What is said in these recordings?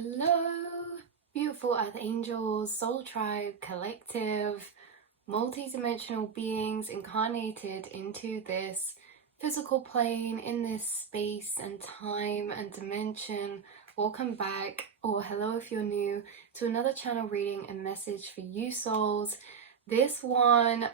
Hello, beautiful earth angels, soul tribe, collective, multi-dimensional beings incarnated into this physical plane, in this space and time and dimension. Welcome back, or hello if you're new, to another channel reading and message for you souls. This one,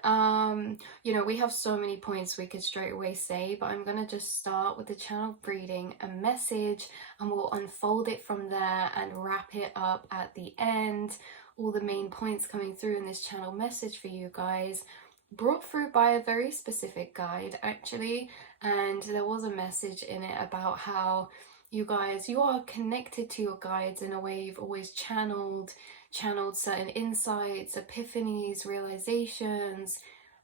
we have so many points we could straight away say, but I'm going to just start with the channel reading a message and we'll unfold it from there and wrap it up at the end. All the main points coming through in this channel message for you guys, brought through by a very specific guide actually, and there was a message in it about how you guys, you are connected to your guides in a way you've always channeled certain insights, epiphanies, realizations,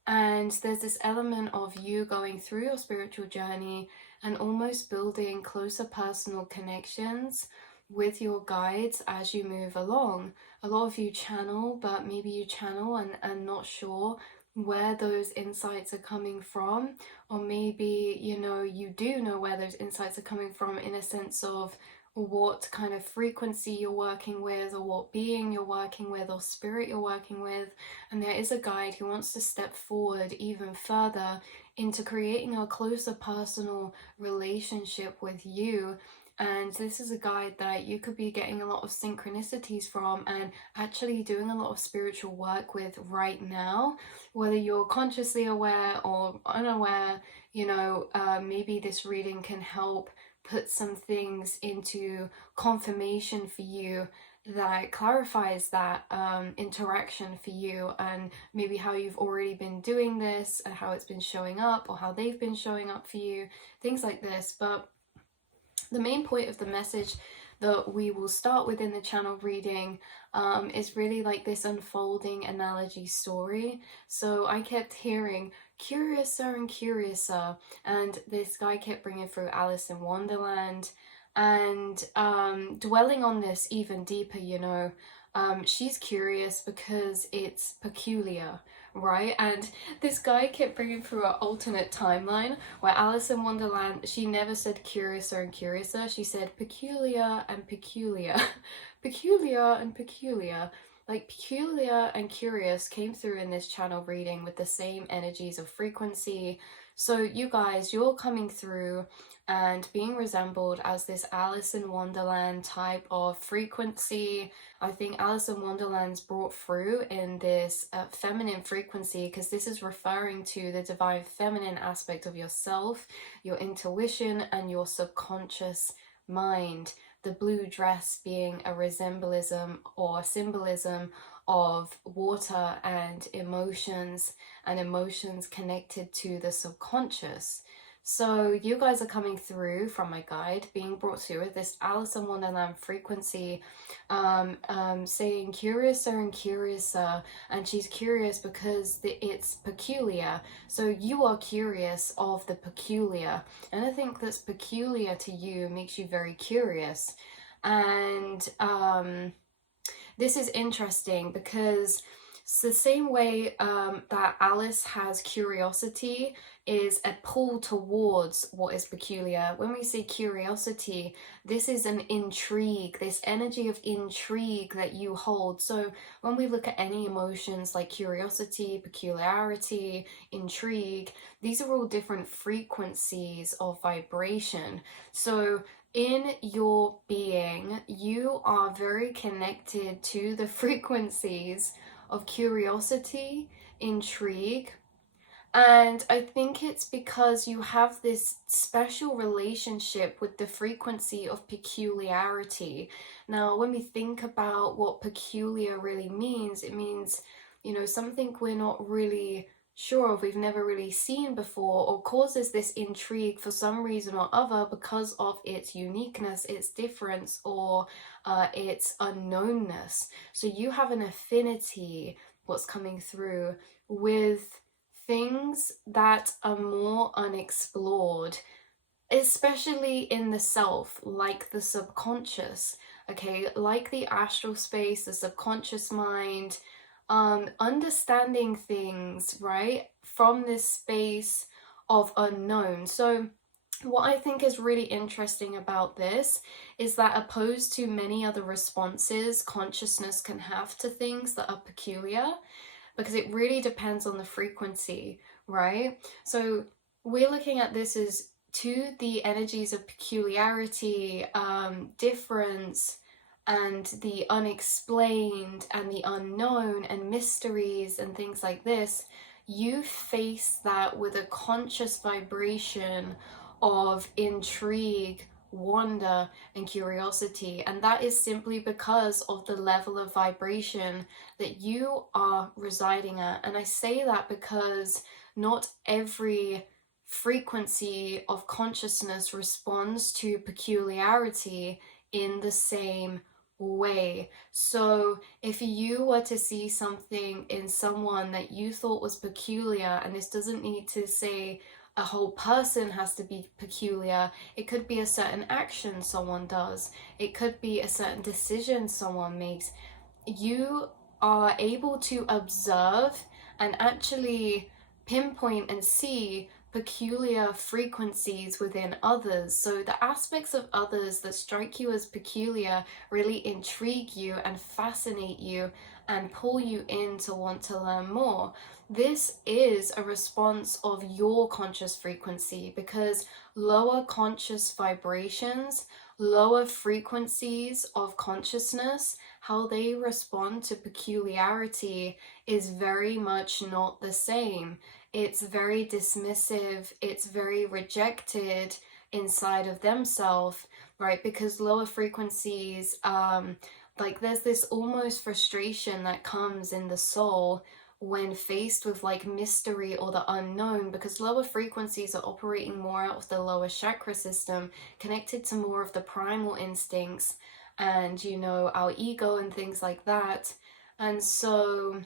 and there's this element of you going through your spiritual journey and almost building closer personal connections with your guides as you move along. A lot of you channel, but maybe you channel and not sure where those insights are coming from, or maybe you do know where those insights are coming from in a sense of what kind of frequency you're working with, or what being you're working with, or spirit you're working with, and there is a guide who wants to step forward even further into creating a closer personal relationship with you. And this is a guide that you could be getting a lot of synchronicities from and actually doing a lot of spiritual work with right now, whether you're consciously aware or unaware. Maybe this reading can help put some things into confirmation for you that clarifies that interaction for you, and maybe how you've already been doing this and how it's been showing up, or how they've been showing up for you, things like this. But the main point of the message that we will start with in the channel reading is really like this unfolding analogy story. So I kept hearing curiouser and curiouser, and this guy kept bringing through Alice in Wonderland, and dwelling on this even deeper, she's curious because it's peculiar, right? And this guy kept bringing through an alternate timeline where Alice in Wonderland, she never said curiouser and curiouser, she said peculiar and peculiar. Peculiar and peculiar. Like peculiar and curious came through in this channel reading with the same energies of frequency. So you guys, you're coming through and being resembled as this Alice in Wonderland type of frequency. I think Alice in Wonderland's brought through in this feminine frequency, because this is referring to the divine feminine aspect of yourself, your intuition and your subconscious mind. The blue dress being a resemblism or symbolism of water and emotions connected to the subconscious. So you guys are coming through from my guide, being brought to with this Alice in Wonderland frequency, saying curiouser and curiouser, and she's curious because it's peculiar. So you are curious of the peculiar, and I think that's peculiar to you makes you very curious. And this is interesting because it's the same way that Alice has curiosity is a pull towards what is peculiar. When we say curiosity, this is an intrigue, this energy of intrigue that you hold. So when we look at any emotions like curiosity, peculiarity, intrigue, these are all different frequencies of vibration. So in your being, you are very connected to the frequencies of curiosity, intrigue, and I think it's because you have this special relationship with the frequency of peculiarity. Now, when we think about what peculiar really means, it means, something we're not really sure of, we've never really seen before, or causes this intrigue for some reason or other because of its uniqueness, its difference, or its unknownness. So you have an affinity, what's coming through, with things that are more unexplored, especially in the self, like the subconscious, okay, like the astral space, the subconscious mind, understanding things, right, from this space of unknown. So what I think is really interesting about this is that, opposed to many other responses consciousness can have to things that are peculiar, because it really depends on the frequency, right? So we're looking at this as to the energies of peculiarity, difference, and the unexplained and the unknown and mysteries and things like this. You face that with a conscious vibration of intrigue, wonder, and curiosity. And that is simply because of the level of vibration that you are residing at. And I say that because not every frequency of consciousness responds to peculiarity in the same way. So if you were to see something in someone that you thought was peculiar, and this doesn't need to say a whole person has to be peculiar, it could be a certain action someone does, it could be a certain decision someone makes, you are able to observe and actually pinpoint and see peculiar frequencies within others. So the aspects of others that strike you as peculiar really intrigue you and fascinate you and pull you in to want to learn more. This is a response of your conscious frequency, because lower conscious vibrations, lower frequencies of consciousness, how they respond to peculiarity is very much not the same. It's very dismissive, it's very rejected inside of themselves, right? Because lower frequencies, like there's this almost frustration that comes in the soul when faced with like mystery or the unknown, because lower frequencies are operating more out of the lower chakra system, connected to more of the primal instincts and, you know, our ego and things like that. And so,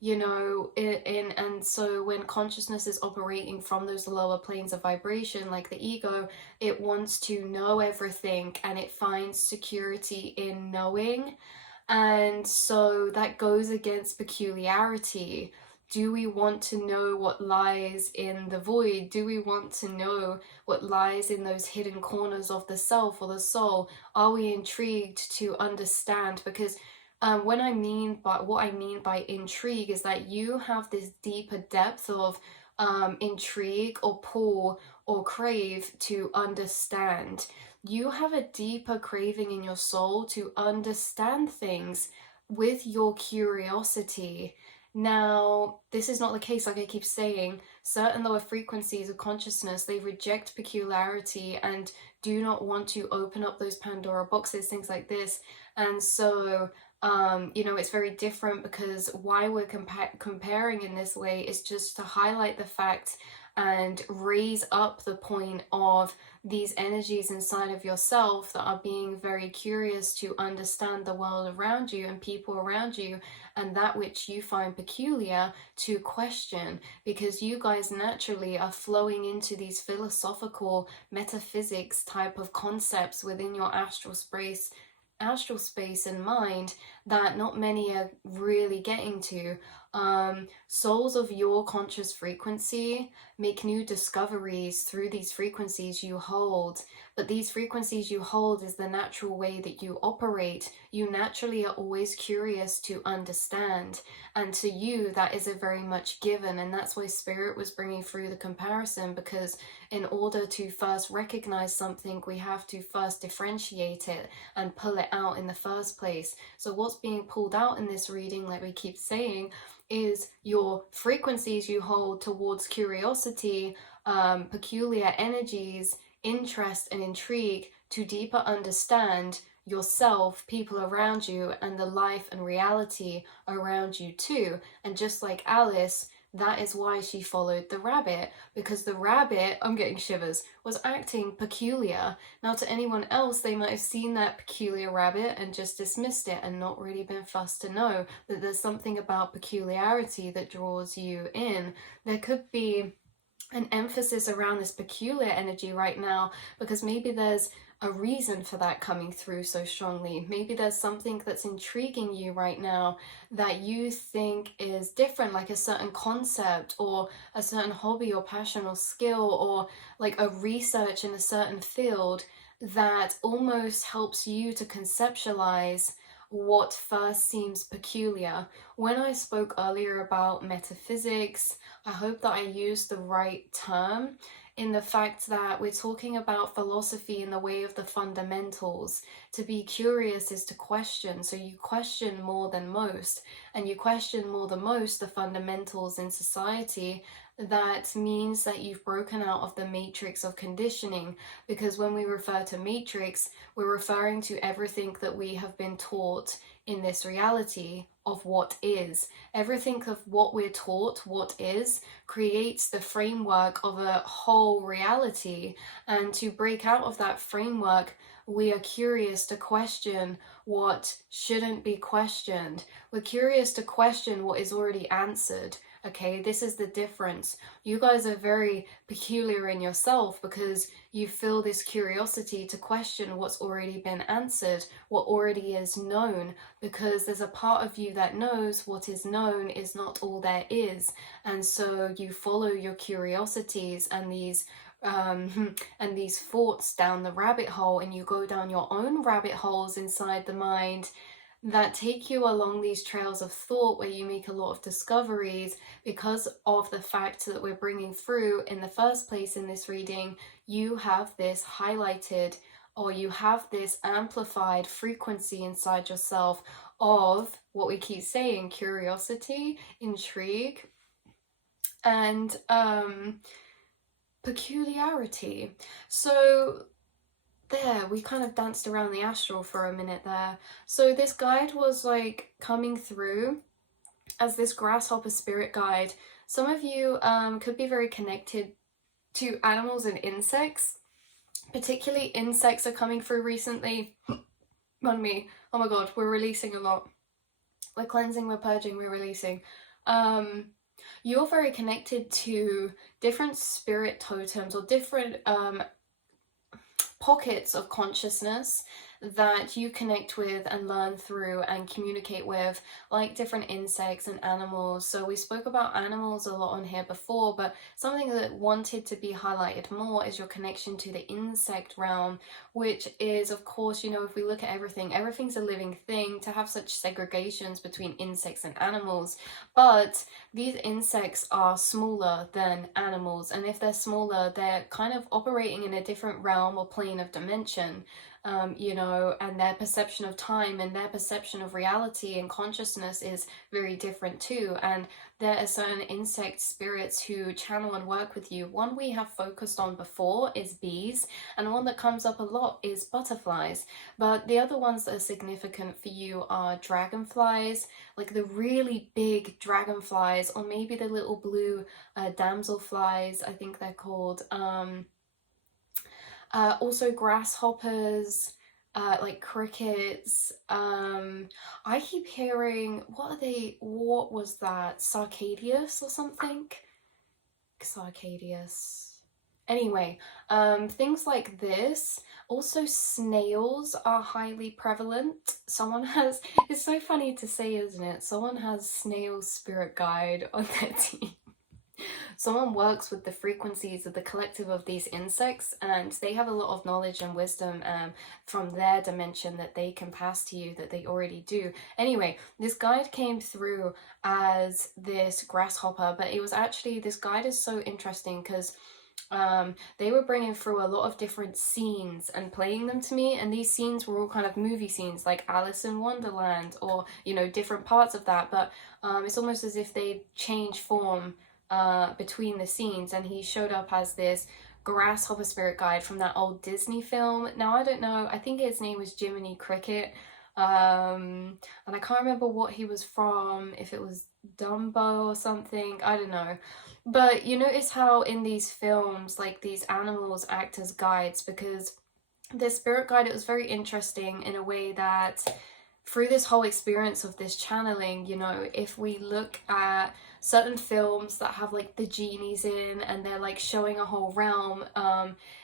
you know, and so when consciousness is operating from those lower planes of vibration, like the ego, it wants to know everything and it finds security in knowing. And so that goes against peculiarity. Do we want to know what lies in the void? Do we want to know what lies in those hidden corners of the self or the soul? Are we intrigued to understand? Because what I mean by intrigue is that you have this deeper depth of intrigue or pull or crave to understand. You have a deeper craving in your soul to understand things with your curiosity. Now, this is not the case, like I keep saying. Certain lower frequencies of consciousness, they reject peculiarity and do not want to open up those Pandora boxes, things like this. And so, you know, it's very different, because why we're comparing in this way is just to highlight the fact and raise up the point of these energies inside of yourself that are being very curious to understand the world around you and people around you, and that which you find peculiar to question, because you guys naturally are flowing into these philosophical metaphysics type of concepts within your astral space and mind that not many are really getting to. Souls of your conscious frequency make new discoveries through these frequencies you hold, but these frequencies you hold is the natural way that you operate. You naturally are always curious to understand, and to you that is a very much given, and that's why Spirit was bringing through the comparison, because in order to first recognize something, we have to first differentiate it and pull it out in the first place. So what's being pulled out in this reading, like we keep saying, is your frequencies you hold towards curiosity, peculiar energies, interest, and intrigue to deeper understand yourself, people around you, and the life and reality around you too. And just like Alice, that is why she followed the rabbit, because the rabbit, I'm getting shivers, was acting peculiar. Now, to anyone else, they might have seen that peculiar rabbit and just dismissed it and not really been fussed to know that there's something about peculiarity that draws you in. There could be an emphasis around this peculiar energy right now, because maybe there's a reason for that coming through so strongly. Maybe there's something that's intriguing you right now that you think is different, like a certain concept or a certain hobby or passion or skill, or like a research in a certain field that almost helps you to conceptualize what first seems peculiar. When I spoke earlier about metaphysics, I hope that I used the right term, in the fact that we're talking about philosophy in the way of the fundamentals. To be curious is to question, so you question more than most, and you question more than most the fundamentals in society. That means that you've broken out of the matrix of conditioning, because when we refer to matrix, we're referring to everything that we have been taught in this reality of what is. Everything of what we're taught, what is, creates the framework of a whole reality. And to break out of that framework, we are curious to question what shouldn't be questioned. We're curious to question what is already answered. Okay, this is the difference. You guys are very peculiar in yourself because you feel this curiosity to question what's already been answered, what already is known, because there's a part of you that knows what is known is not all there is. And so you follow your curiosities and these thoughts down the rabbit hole, and you go down your own rabbit holes inside the mind that take you along these trails of thought where you make a lot of discoveries because of the fact that we're bringing through in the first place in this reading. You have this highlighted, or you have this amplified frequency inside yourself of what we keep saying: curiosity, intrigue, and peculiarity. So there, we kind of danced around the astral for a minute there. So this guide was like coming through as this grasshopper spirit guide. Some of you could be very connected to animals and insects. Particularly insects are coming through recently. On me. Oh my god, we're releasing a lot. We're cleansing, we're purging, we're releasing. You're very connected to different spirit totems or different pockets of consciousness that you connect with and learn through and communicate with, like different insects and animals. So we spoke about animals a lot on here before, but something that wanted to be highlighted more is your connection to the insect realm, which is, of course, you know, if we look at everything, everything's a living thing. To have such segregations between insects and animals, but these insects are smaller than animals, and if they're smaller, they're kind of operating in a different realm or plane of dimension. You know, and their perception of time and their perception of reality and consciousness is very different too. And there are certain insect spirits who channel and work with you. One we have focused on before is bees, and one that comes up a lot is butterflies. But the other ones that are significant for you are dragonflies, like the really big dragonflies, or maybe the little blue damselflies, I think they're called. Also grasshoppers, like crickets. I keep hearing, what are they? What was that? Sarcadius or something? Sarcadius. Anyway, things like this. Also, snails are highly prevalent. Someone has, it's so funny to say, isn't it? Someone has snail spirit guide on their team. Someone works with the frequencies of the collective of these insects, and they have a lot of knowledge and wisdom from their dimension that they can pass to you, that they already do. Anyway, this guide came through as this grasshopper, but it was actually, this guide is so interesting because they were bringing through a lot of different scenes and playing them to me, and these scenes were all kind of movie scenes like Alice in Wonderland, or, you know, different parts of that, but it's almost as if they change form between the scenes, and he showed up as this grasshopper spirit guide from that old Disney film. Now, I don't know, I think his name was Jiminy Cricket, and I can't remember what he was from, if it was Dumbo or something, I don't know. But you notice how in these films, like, these animals act as guides, because the spirit guide, it was very interesting in a way that through this whole experience of this channeling, you know, if we look at certain films that have like the genies in and they're like showing a whole realm,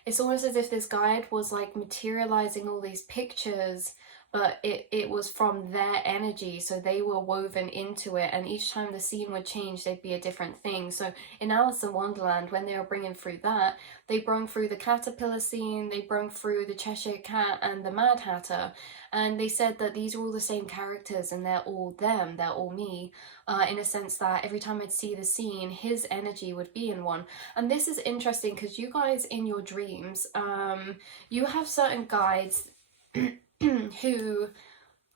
it's almost as if this guide was like materializing all these pictures, but it was from their energy, so they were woven into it, and each time the scene would change they'd be a different thing. So in Alice in Wonderland, when they were bringing through that, they brung through the caterpillar scene, they brung through the Cheshire Cat and the Mad Hatter, and they said that these are all the same characters and they're all them, they're all me, in a sense that every time I'd see the scene, his energy would be in one. And this is interesting because you guys in your dreams, you have certain guides who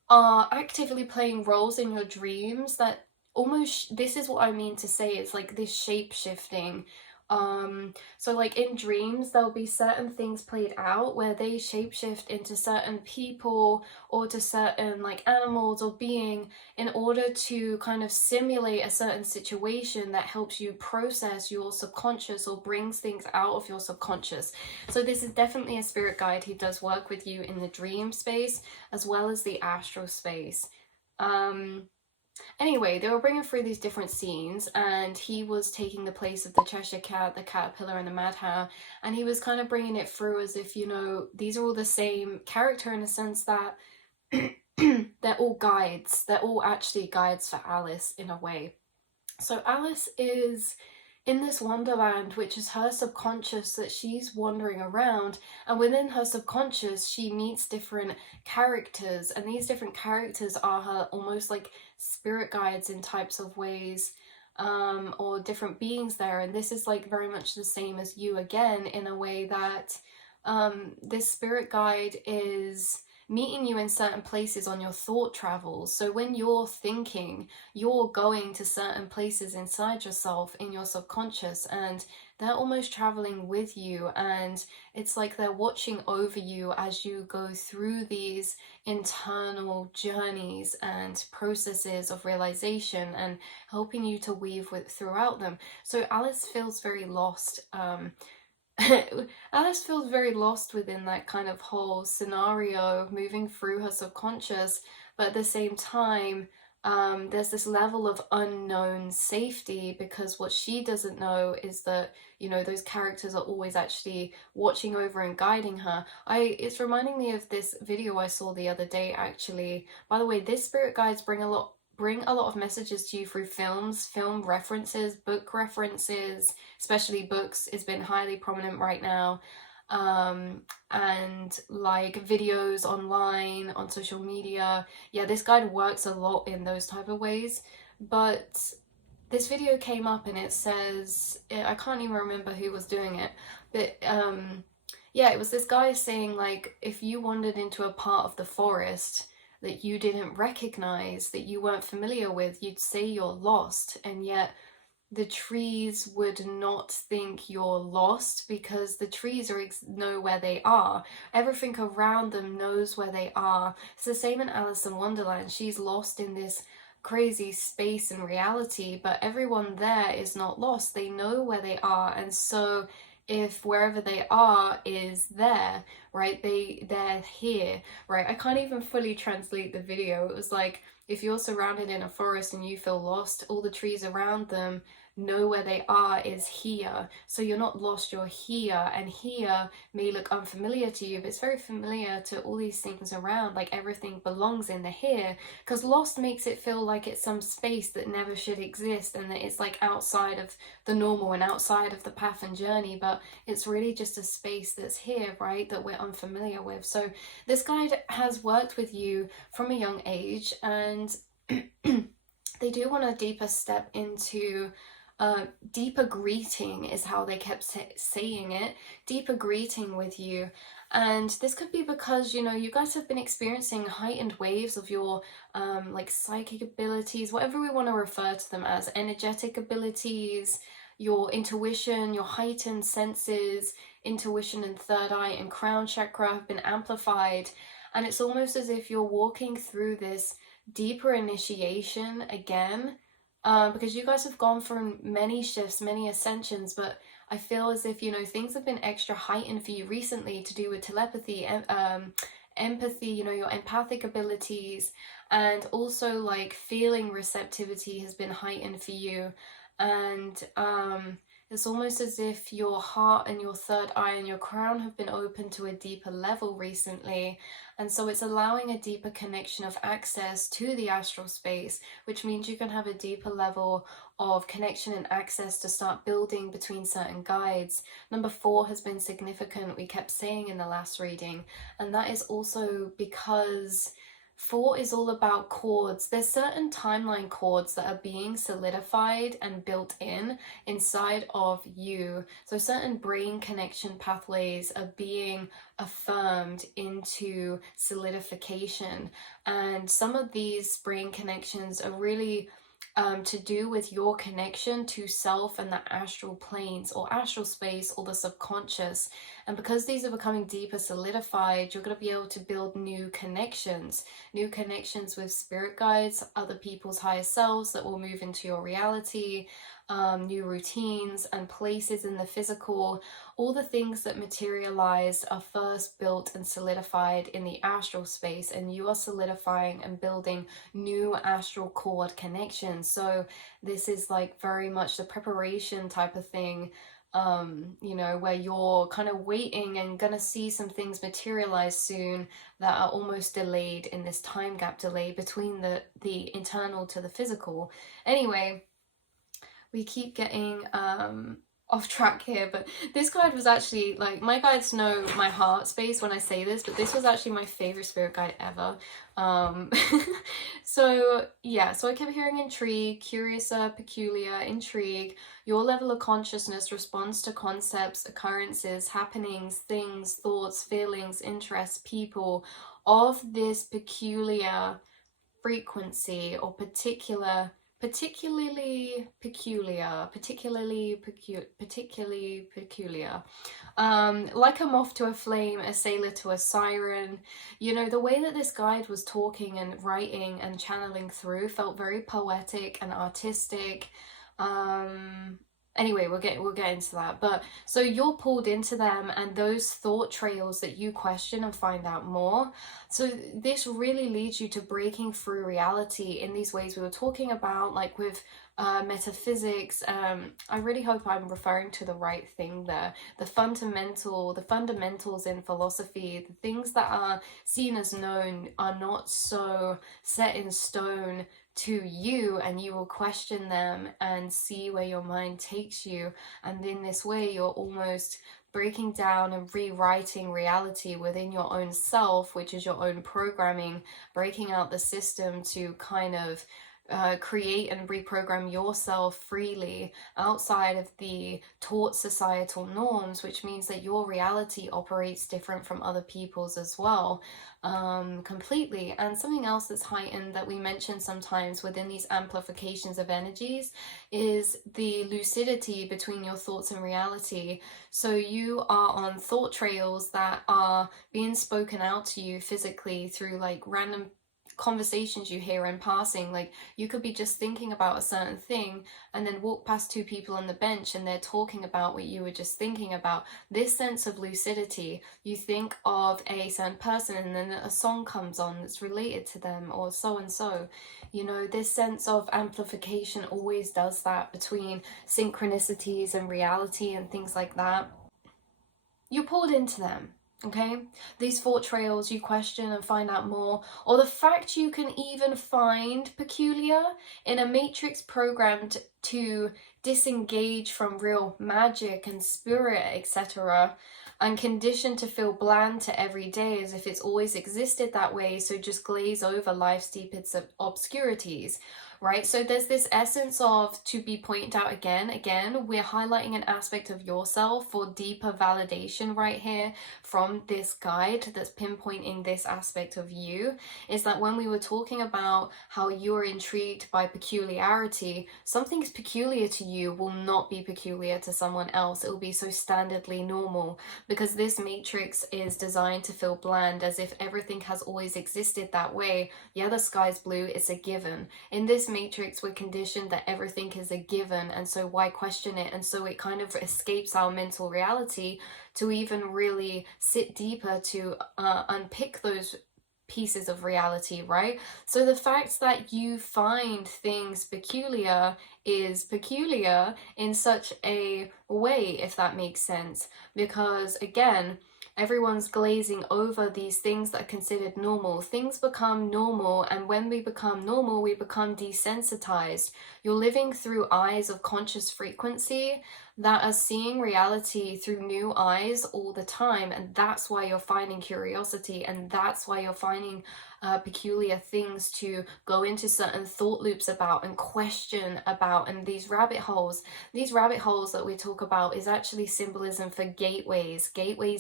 are actively playing roles in your dreams that almost, this is what I mean to say, it's like this shape shifting. So like in dreams there'll be certain things played out where they shapeshift into certain people or to certain like animals or being, in order to kind of simulate a certain situation that helps you process your subconscious or brings things out of your subconscious. So this is definitely a spirit guide who does work with you in the dream space as well as the astral space. Anyway, they were bringing through these different scenes, and he was taking the place of the Cheshire Cat, the Caterpillar, and the Mad Hatter, and he was kind of bringing it through as if, you know, these are all the same character in the sense that they're all guides. They're all actually guides for Alice in a way. So Alice is in this wonderland, which is her subconscious, that she's wandering around, and within her subconscious she meets different characters, and these different characters are her almost like spirit guides in types of ways, or different beings there. And this is like very much the same as you again, in a way that this spirit guide is meeting you in certain places on your thought travels. So when you're thinking, you're going to certain places inside yourself in your subconscious, and they're almost traveling with you, and it's like they're watching over you as you go through these internal journeys and processes of realization and helping you to weave with throughout them. So Alice feels very lost. Alice feels very lost within that kind of whole scenario, moving through her subconscious, but at the same time, there's this level of unknown safety, because what she doesn't know is that, you know, those characters are always actually watching over and guiding her. It's reminding me of this video I saw the other day, actually. By the way, this spirit guides bring a lot of messages to you through films, film references, book references, especially books has been highly prominent right now, and like videos online, on social media. Yeah, this guide works a lot in those type of ways. But this video came up and it says, I can't even remember who was doing it, but yeah, it was this guy saying like, if you wandered into a part of the forest that you didn't recognize, that you weren't familiar with, you'd say you're lost, and yet the trees would not think you're lost, because the trees know where they are. Everything around them knows where they are. It's the same in Alice in Wonderland. She's lost in this crazy space and reality, but everyone there is not lost. They know where they are, and so if wherever they are is there, right, they're here, right? I can't even fully translate the video. It was like, if you're surrounded in a forest and you feel lost, all the trees around them know where they are is here. So you're not lost, you're here. And here may look unfamiliar to you, but it's very familiar to all these things around. Like everything belongs in the here, because lost makes it feel like it's some space that never should exist, and that it's like outside of the normal and outside of the path and journey, but it's really just a space that's here, right, that we're unfamiliar with. So this guide has worked with you from a young age, and they do want a deeper step into deeper greeting, is how they kept saying it, deeper greeting with you. And this could be because, you know, you guys have been experiencing heightened waves of your like psychic abilities, whatever we want to refer to them as, energetic abilities, your intuition, your heightened senses, intuition and third eye and crown chakra have been amplified. And it's almost as if you're walking through this deeper initiation again, because you guys have gone through many shifts, many ascensions, but I feel as if, you know, things have been extra heightened for you recently to do with telepathy, empathy, you know, your empathic abilities, and also like feeling receptivity has been heightened for you. And it's almost as if your heart and your third eye and your crown have been opened to a deeper level recently. And so it's allowing a deeper connection of access to the astral space, which means you can have a deeper level of connection and access to start building between certain guides. Number 4 has been significant, we kept saying in the last reading, and that is also because 4 is all about chords. There's certain timeline chords that are being solidified and built inside of you. So certain brain connection pathways are being affirmed into solidification. And some of these brain connections are really to do with your connection to self and the astral planes or astral space or the subconscious. And because these are becoming deeper solidified, you're going to be able to build new connections with spirit guides, other people's higher selves that will move into your reality, new routines and places in the physical. All the things that materialized are first built and solidified in the astral space, and you are solidifying and building new astral cord connections. So this is like very much the preparation type of thing, you know, where you're kind of waiting and gonna see some things materialize soon that are almost delayed in this time gap delay between the internal to the physical. Anyway, we keep getting off track here, but this guide was actually, like, my guides know my heart space when I say this, but this was actually my favorite spirit guide ever. So yeah, so I kept hearing intrigue, curiouser, peculiar, intrigue. Your level of consciousness responds to concepts, occurrences, happenings, things, thoughts, feelings, interests, people of this peculiar frequency or particularly peculiar. Like a moth to a flame, a sailor to a siren. You know, the way that this guide was talking and writing and channeling through felt very poetic and artistic. Anyway, we'll get into that. But so you're pulled into them and those thought trails that you question and find out more. So this really leads you to breaking through reality in these ways we were talking about, like with metaphysics. I really hope I'm referring to the right thing there. The fundamentals in philosophy, the things that are seen as known are not so set in stone to you, and you will question them and see where your mind takes you. And in this way, you're almost breaking down and rewriting reality within your own self, which is your own programming, breaking out the system to kind of create and reprogram yourself freely outside of the taught societal norms, which means that your reality operates different from other people's as well, completely. And something else that's heightened that we mention sometimes within these amplifications of energies is the lucidity between your thoughts and reality. So you are on thought trails that are being spoken out to you physically through like random conversations you hear in passing. Like you could be just thinking about a certain thing and then walk past 2 people on the bench and they're talking about what you were just thinking about. This sense of lucidity, you think of a certain person and then a song comes on that's related to them, or so and so. You know, this sense of amplification always does that between synchronicities and reality and things like that. You're pulled into them. Okay, these thought trails, you question and find out more, or the fact you can even find peculiar in a matrix programmed to disengage from real magic and spirit, etc., and conditioned to feel bland to every day as if it's always existed that way, so just glaze over life's deepest obscurities. Right, so there's this essence of, to be pointed out again, we're highlighting an aspect of yourself for deeper validation right here from this guide that's pinpointing this aspect of you. Is that when we were talking about how you're intrigued by peculiarity, something's is peculiar to you will not be peculiar to someone else. It will be so standardly normal, because this matrix is designed to feel bland, as if everything has always existed that way. Yeah, the sky's blue, it's a given. In this matrix, we're conditioned that everything is a given, and so why question it? And so it kind of escapes our mental reality to even really sit deeper to unpick those pieces of reality, right? So the fact that you find things peculiar is peculiar in such a way, if that makes sense, because again, everyone's glazing over these things that are considered normal. Things become normal, and when we become normal, we become desensitized. You're living through eyes of conscious frequency that are seeing reality through new eyes all the time, and that's why you're finding curiosity, and that's why you're finding peculiar things to go into certain thought loops about and question about. And these rabbit holes that we talk about is actually symbolism for gateways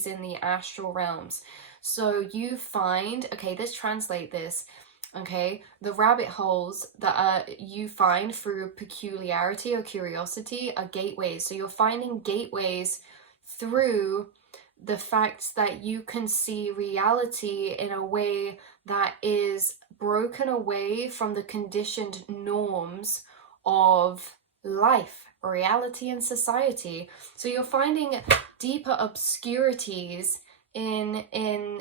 in the astral realms. So you find, okay, let's translate this. Okay, the rabbit holes that you find through peculiarity or curiosity are gateways. So you're finding gateways through the fact that you can see reality in a way that is broken away from the conditioned norms of life, reality, and society. So you're finding deeper obscurities in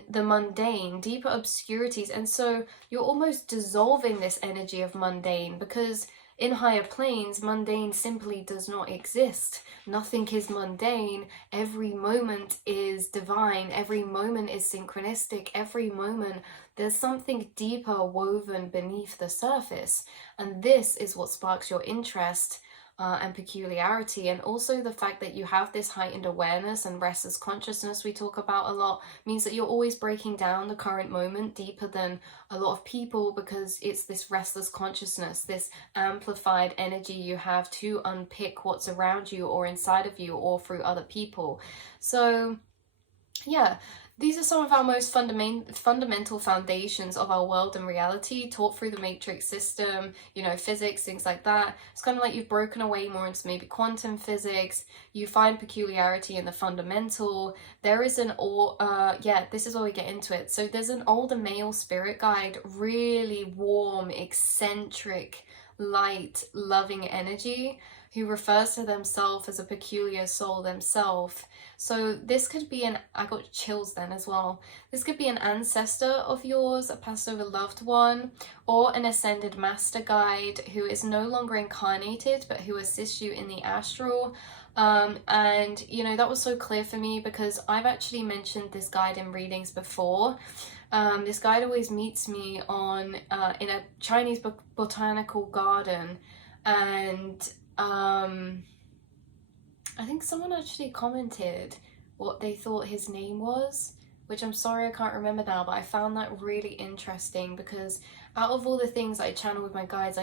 the mundane, deeper obscurities, and so you're almost dissolving this energy of mundane, because in higher planes, mundane simply does not exist. Nothing is mundane. Every moment is divine. Every moment is synchronistic. Every moment there's something deeper woven beneath the surface, and this is what sparks your interest and peculiarity. And also the fact that you have this heightened awareness and restless consciousness we talk about a lot means that you're always breaking down the current moment deeper than a lot of people, because it's this restless consciousness, this amplified energy you have to unpick what's around you or inside of you or through other people. So yeah, these are some of our most fundamental foundations of our world and reality, taught through the matrix system, you know, physics, things like that. It's kind of like you've broken away more into maybe quantum physics. You find peculiarity in the fundamental. There is this is where we get into it. So there's an older male spirit guide, really warm, eccentric, light, loving energy, who refers to themselves as a peculiar soul themselves. So this could be I got chills then as well. This could be an ancestor of yours, a passed over loved one, or an ascended master guide who is no longer incarnated, but who assists you in the astral. And you know, that was so clear for me because I've actually mentioned this guide in readings before. This guide always meets me on in a Chinese botanical garden, and I think someone actually commented what they thought his name was, which I'm sorry I can't remember now, but I found that really interesting because out of all the things I channel with my guides,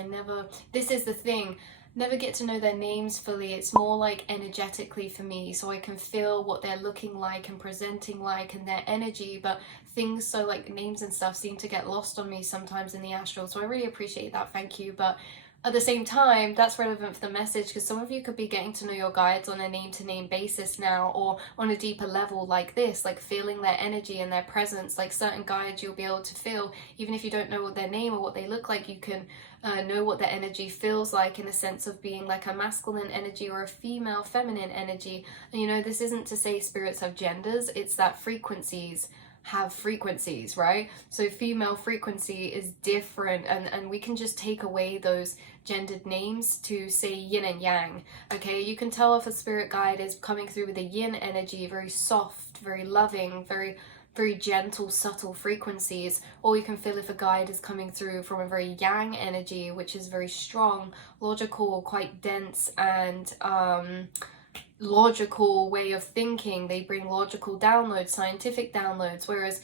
this is the thing, never get to know their names fully. It's more like energetically for me, so I can feel what they're looking like and presenting like and their energy, but things, so like names and stuff, seem to get lost on me sometimes in the astral, so I really appreciate that, thank you. But at the same time, that's relevant for the message, because some of you could be getting to know your guides on a name-to-name basis now, or on a deeper level like this, like feeling their energy and their presence. Like certain guides you'll be able to feel, even if you don't know what their name or what they look like, you can know what their energy feels like, in the sense of being like a masculine energy or a female feminine energy. And you know, this isn't to say spirits have genders, it's that frequencies have frequencies, right? So female frequency is different, and we can just take away those gendered names to say yin and yang. Okay, you can tell if a spirit guide is coming through with a yin energy, very soft, very loving, very gentle, subtle frequencies, or you can feel if a guide is coming through from a very yang energy, which is very strong, logical, quite dense, and logical way of thinking. They bring logical downloads, scientific downloads, whereas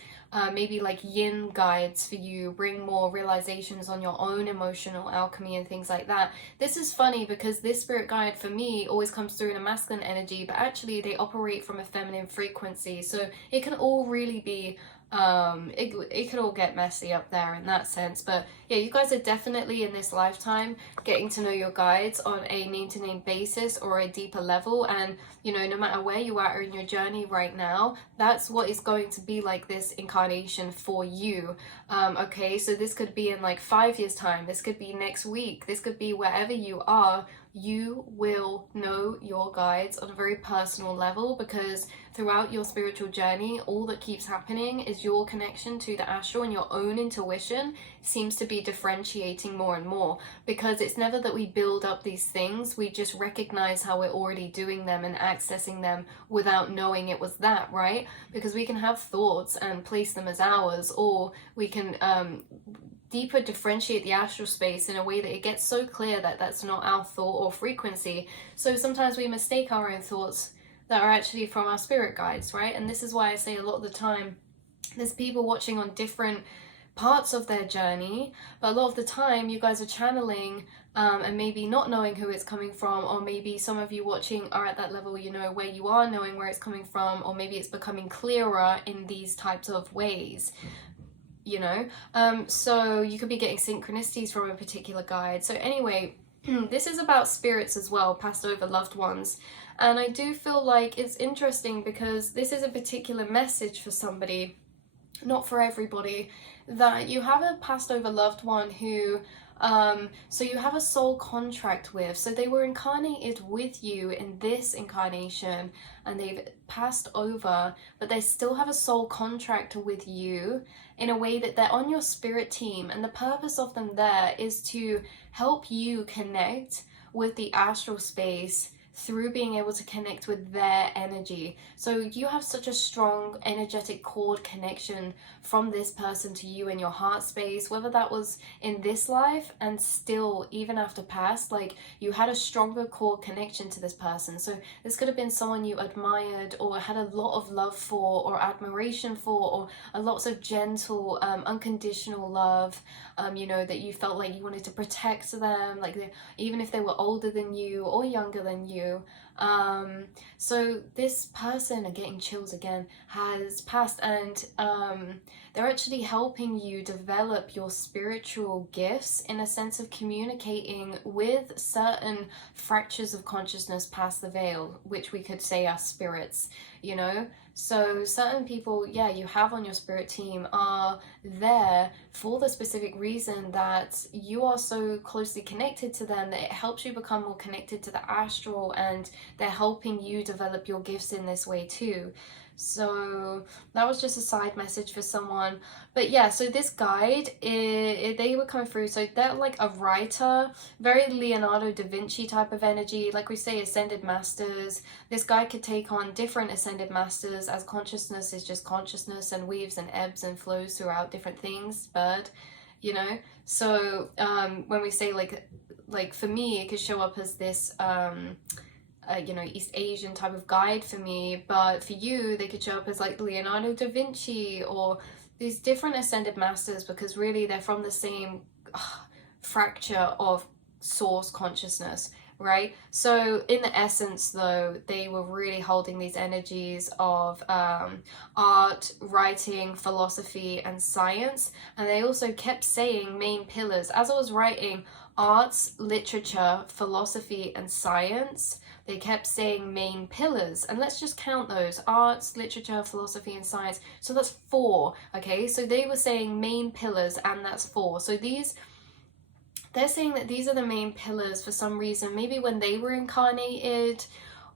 maybe like yin guides for you bring more realizations on your own emotional alchemy and things like that. This is funny because this spirit guide for me always comes through in a masculine energy, but actually they operate from a feminine frequency, so it can all really be it could all get messy up there in that sense. But yeah, you guys are definitely in this lifetime getting to know your guides on a name-to-name basis or a deeper level. And you know, no matter where you are in your journey right now, that's what is going to be like this incarnation for you. Okay, so this could be in like 5 years time, this could be next week, this could be wherever you are. You will know your guides on a very personal level, because throughout your spiritual journey, all that keeps happening is your connection to the astral and your own intuition seems to be differentiating more and more, because it's never that we build up these things, we just recognize how we're already doing them and accessing them without knowing it was that, right? Because we can have thoughts and place them as ours, or we can deeper differentiate the astral space in a way that it gets so clear that that's not our thought or frequency. So sometimes we mistake our own thoughts that are actually from our spirit guides, right? And this is why I say a lot of the time there's people watching on different parts of their journey, but a lot of the time you guys are channeling and maybe not knowing who it's coming from, or maybe some of you watching are at that level, you know, where you are knowing where it's coming from, or maybe it's becoming clearer in these types of ways, you know. So you could be getting synchronicities from a particular guide. So anyway, this is about spirits as well, passed over loved ones. And I do feel like it's interesting because this is a particular message for somebody, not for everybody, that you have a passed over loved one who so you have a soul contract with, so they were incarnated with you in this incarnation and they've passed over, but they still have a soul contract with you in a way that they're on your spirit team, and the purpose of them there is to help you connect with the astral space through being able to connect with their energy. So you have such a strong energetic cord connection from this person to you in your heart space, whether that was in this life and still even after past, like you had a stronger cord connection to this person. So this could have been someone you admired or had a lot of love for or admiration for, or a lots of gentle unconditional love, you know, that you felt like you wanted to protect them, like even if they were older than you or younger than you. So this person, I'm getting chills again, has passed, and they're actually helping you develop your spiritual gifts in a sense of communicating with certain fractures of consciousness past the veil, which we could say are spirits, you know. So certain people, yeah, you have on your spirit team are there for the specific reason that you are so closely connected to them that it helps you become more connected to the astral, and they're helping you develop your gifts in this way too. So that was just a side message for someone. But yeah, so this guide, they were coming through, so they're like a writer, very Leonardo da Vinci type of energy, like we say, ascended masters. This guy could take on different ascended masters, as consciousness is just consciousness and weaves and ebbs and flows throughout different things, bird, you know. So when we say like for me, it could show up as this you know, East Asian type of guide for me, but for you they could show up as like Leonardo da Vinci or these different ascended masters, because really they're from the same fracture of source consciousness, right? So in the essence though, they were really holding these energies of art, writing, philosophy and science, and they also kept saying main pillars. As I was writing arts, literature, philosophy and science, they kept saying main pillars, and let's just count those: arts, literature, philosophy and science. So that's 4. Okay, so they were saying main pillars, and that's 4. So they're saying that these are the main pillars for some reason, maybe when they were incarnated,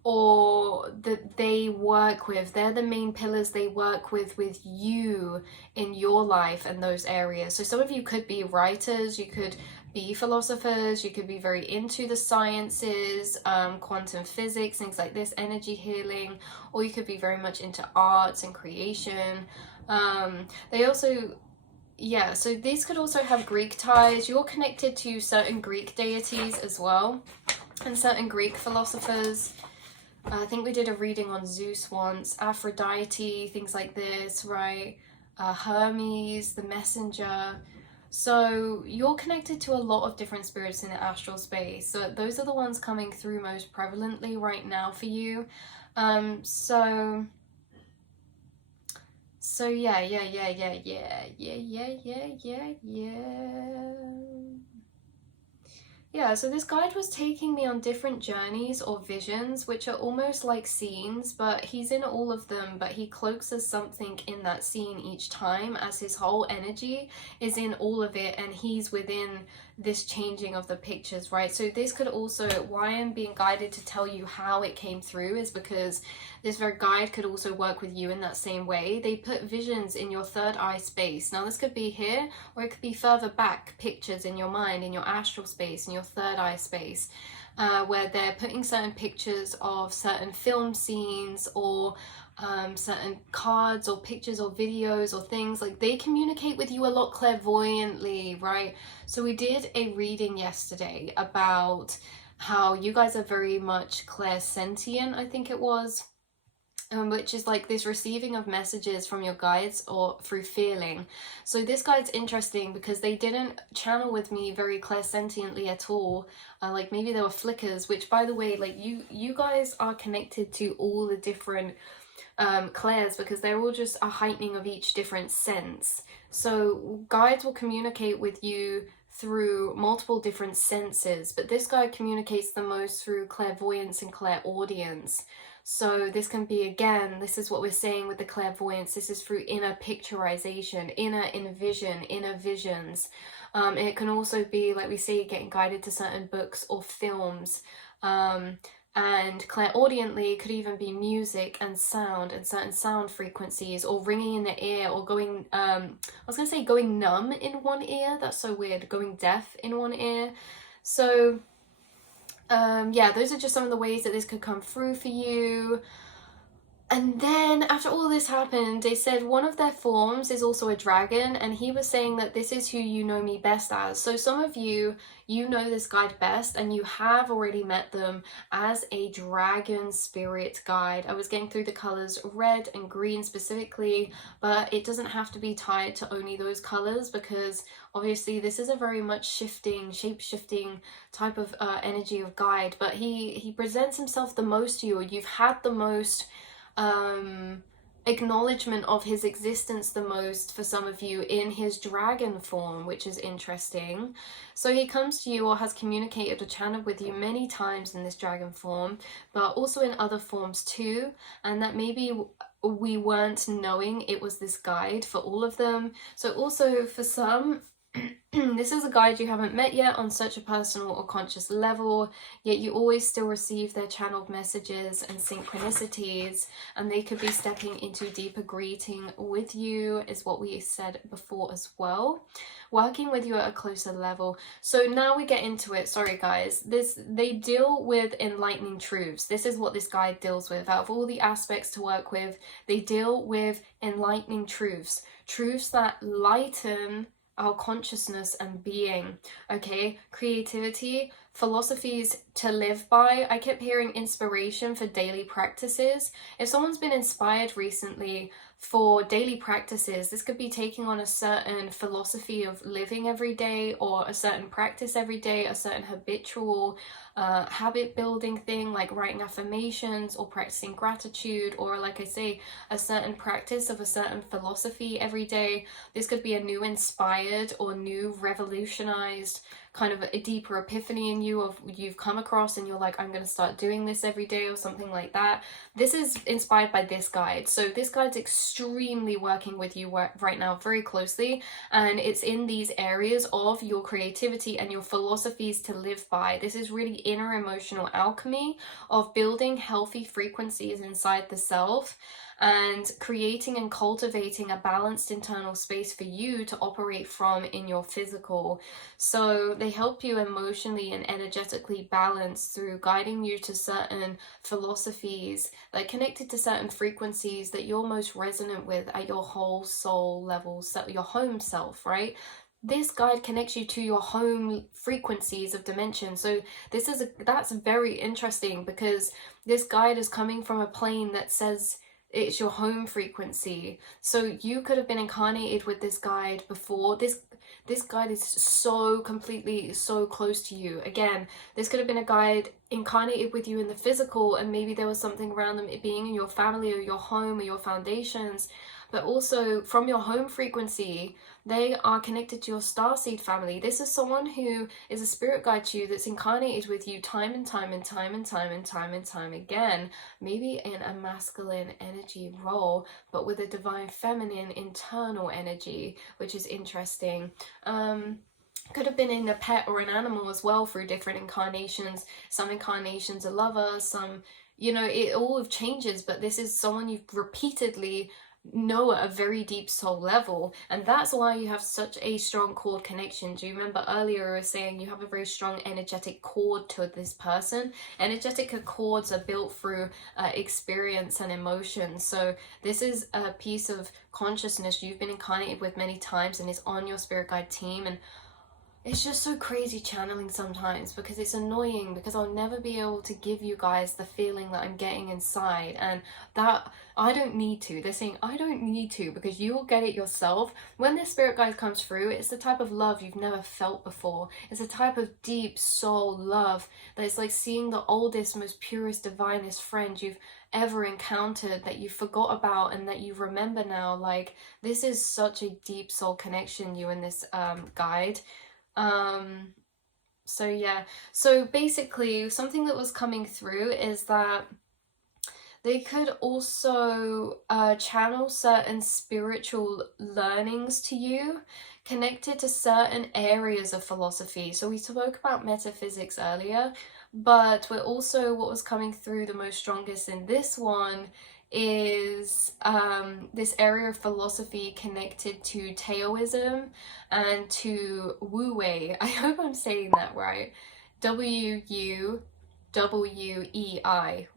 or that they work with, they're the main pillars they work with you in your life and those areas. So some of you could be writers, you could be philosophers, you could be very into the sciences, quantum physics, things like this, energy healing, or you could be very much into arts and creation. They also, yeah, so these could also have Greek ties. You're connected to certain Greek deities as well, and certain Greek philosophers. I think we did a reading on Zeus once, Aphrodite, things like this, right? Hermes, the messenger. So you're connected to a lot of different spirits in the astral space. So those are the ones coming through most prevalently right now for you. So So yeah, so this guide was taking me on different journeys or visions, which are almost like scenes, but he's in all of them, but he cloaks as something in that scene each time, as his whole energy is in all of it, and he's within this changing of the pictures, right? So this could also, why I'm being guided to tell you how it came through is because this very guide could also work with you in that same way. They put visions in your third eye space. Now this could be here, or it could be further back, pictures in your mind, in your astral space, in your third eye space, where they're putting certain pictures of certain film scenes or certain cards or pictures or videos or things. Like, they communicate with you a lot clairvoyantly, right? So we did a reading yesterday about how you guys are very much clairsentient, I think it was, which is like this receiving of messages from your guides or through feeling. So this guide's interesting because they didn't channel with me very clairsentiently at all. Like, maybe there were flickers, which, by the way, like, you guys are connected to all the different clairs, because they're all just a heightening of each different sense. So guides will communicate with you through multiple different senses, but this guide communicates the most through clairvoyance and clairaudience. So this can be, again, this is what we're saying with the clairvoyance, this is through inner picturization, inner envision, inner visions. It can also be, like we say, getting guided to certain books or films. And clairaudiently could even be music and sound and certain sound frequencies, or ringing in the ear, or going, I was going to say going numb in one ear, that's so weird, going deaf in one ear. So yeah, those are just some of the ways that this could come through for you. And then after all this happened, they said one of their forms is also a dragon, and he was saying that this is who you know me best as. So some of you know this guide best, and you have already met them as a dragon spirit guide. I was getting through the colors red and green specifically, but it doesn't have to be tied to only those colors, because obviously this is a very much shifting, shape-shifting type of energy of guide. But he presents himself the most to you, or you've had the most acknowledgement of his existence the most for some of you in his dragon form, which is interesting. So he comes to you, or has communicated or channeled with you many times in this dragon form, but also in other forms too, and that maybe we weren't knowing it was this guide for all of them. So also for some, this is a guide you haven't met yet on such a personal or conscious level, yet you always still receive their channeled messages and synchronicities, and they could be stepping into deeper greeting with you, is what we said before as well, working with you at a closer level. So now we get into it. Sorry guys, they deal with enlightening truths. This is what this guide deals with. Out of all the aspects to work with, they deal with enlightening truths that lighten our consciousness and being. Okay, creativity, philosophies to live by. I kept hearing inspiration for daily practices. If someone's been inspired recently for daily practices, this could be taking on a certain philosophy of living every day, or a certain practice every day, a certain habitual habit building thing, like writing affirmations or practicing gratitude, or, like I say, a certain practice of a certain philosophy every day. This could be a new inspired or new revolutionized kind of a deeper epiphany in you, of you've come across and you're like, I'm going to start doing this every day, or something like that. This is inspired by this guide. So this guide's extremely working with you right now very closely, and it's in these areas of your creativity and your philosophies to live by. This is really inner emotional alchemy of building healthy frequencies inside the self, and creating and cultivating a balanced internal space for you to operate from in your physical. So they help you emotionally and energetically balance through guiding you to certain philosophies that are connected to certain frequencies that you're most resonant with at your whole soul level, so your home self, right? This guide connects you to your home frequencies of dimension. So that's very interesting, because this guide is coming from a plane that says it's your home frequency. So you could have been incarnated with this guide before. This guide is so completely, so close to you. Again, this could have been a guide incarnated with you in the physical, and maybe there was something around them being in your family or your home or your foundations. but also from your home frequency, they are connected to your starseed family. This is someone who is a spirit guide to you that's incarnated with you time and time and time and time and time and time again, maybe in a masculine energy role, but with a divine feminine internal energy, which is interesting. Could have been in a pet or an animal as well through different incarnations. Some incarnations a lover, some, you know, it all changes, but this is someone you've repeatedly know at a very deep soul level, and that's why you have such a strong cord connection. Do you remember earlier I was saying you have a very strong energetic cord to this person? Energetic cords are built through experience and emotion, so this is a piece of consciousness you've been incarnated with many times and is on your spirit guide team. And it's just so crazy channeling sometimes, because it's annoying, because I'll never be able to give you guys the feeling that I'm getting inside, and that I don't need to. They're saying I don't need to, because you will get it yourself. When this spirit guide comes through, it's the type of love you've never felt before. It's a type of deep soul love that is like seeing the oldest, most purest, divinest friend you've ever encountered, that you forgot about and that you remember now. Like, this is such a deep soul connection, you and this guide. So yeah, so basically something that was coming through is that they could also channel certain spiritual learnings to you connected to certain areas of philosophy. So we spoke about metaphysics earlier, but we're also, what was coming through the most strongest in this one is this area of philosophy connected to Taoism and to Wu Wei. I hope I'm saying that right. Wuwei,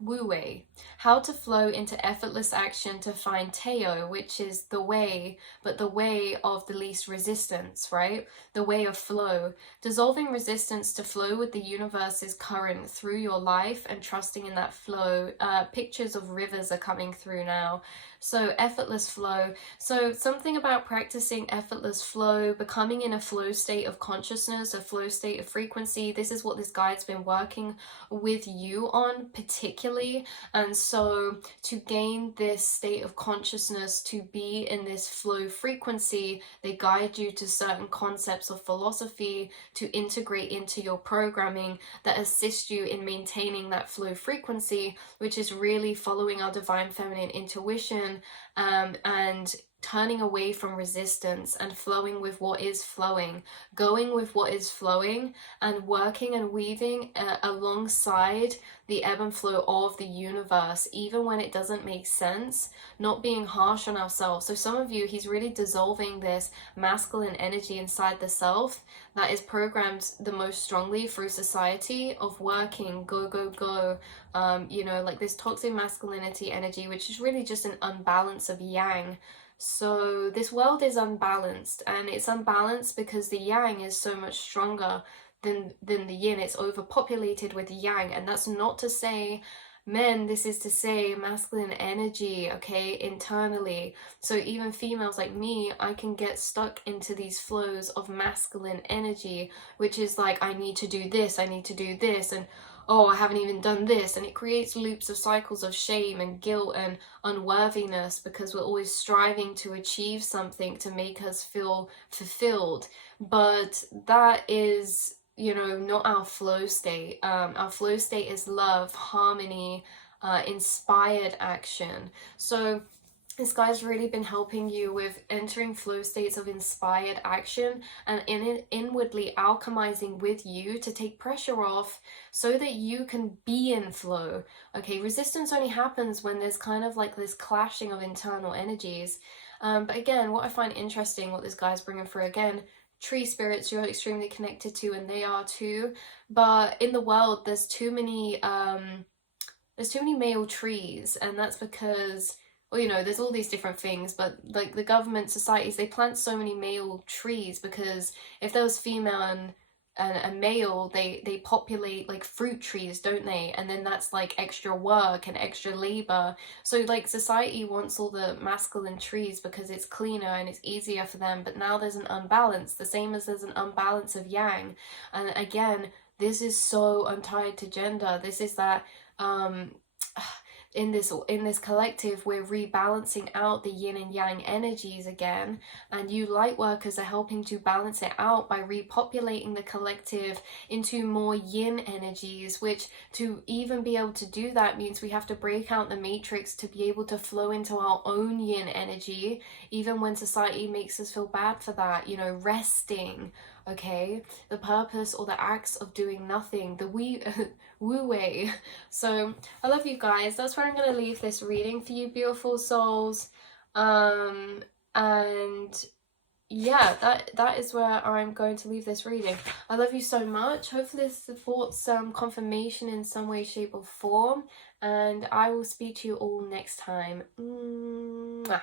Wu Wei. How to flow into effortless action to find Tao, which is the way, but the way of the least resistance, right? The way of flow. Dissolving resistance to flow with the universe's current through your life and trusting in that flow. Pictures of rivers are coming through now. So effortless flow. So something about practicing effortless flow, becoming in a flow state of consciousness, a flow state of frequency. This is what this guide's been working with you on particularly. And so to gain this state of consciousness, to be in this flow frequency, they guide you to certain concepts of philosophy to integrate into your programming that assist you in maintaining that flow frequency, which is really following our divine feminine intuition, and turning away from resistance and flowing with what is flowing, going with what is flowing, and working and weaving alongside the ebb and flow of the universe, even when it doesn't make sense, not being harsh on ourselves. So some of you, he's really dissolving this masculine energy inside the self that is programmed the most strongly through society of working, go, go, go, you know, like this toxic masculinity energy, which is really just an unbalance of yang. So this world is unbalanced, and it's unbalanced because the yang is so much stronger than the yin. It's overpopulated with yang, and that's not to say men, this is to say masculine energy, okay, internally. So even females like me, I can get stuck into these flows of masculine energy, which is like, I need to do this, I need to do this, and oh, I haven't even done this, and it creates loops of cycles of shame and guilt and unworthiness, because we're always striving to achieve something to make us feel fulfilled. But that is, you know, not our flow state. Our flow state is love, harmony, inspired action. So this guy's really been helping you with entering flow states of inspired action and inwardly alchemizing with you to take pressure off so that you can be in flow. Okay, resistance only happens when there's kind of like this clashing of internal energies. But again, what I find interesting, what this guy's bringing through, again, tree spirits you're extremely connected to, and they are too. But in the world, there's too many male trees, and that's because, well, you know, there's all these different things, but like the government, societies, they plant so many male trees because if there was female and a male, they populate like fruit trees, don't they? And then that's like extra work and extra labor. So like society wants all the masculine trees because it's cleaner and it's easier for them, but now there's an unbalance, the same as there's an unbalance of yang. And again, this is so untied to gender. This is that in this collective, we're rebalancing out the yin and yang energies again, and you light workers are helping to balance it out by repopulating the collective into more yin energies, which, to even be able to do that, means we have to break out the matrix to be able to flow into our own yin energy, even when society makes us feel bad for that. You know, resting, okay, the purpose or the acts of doing nothing, the wu wei. So I love you guys. That's where I'm going to leave this reading for you, beautiful souls. And yeah, that is where I'm going to leave this reading. I love you so much. Hopefully this supports some confirmation in some way, shape or form, and I will speak to you all next time. Mwah.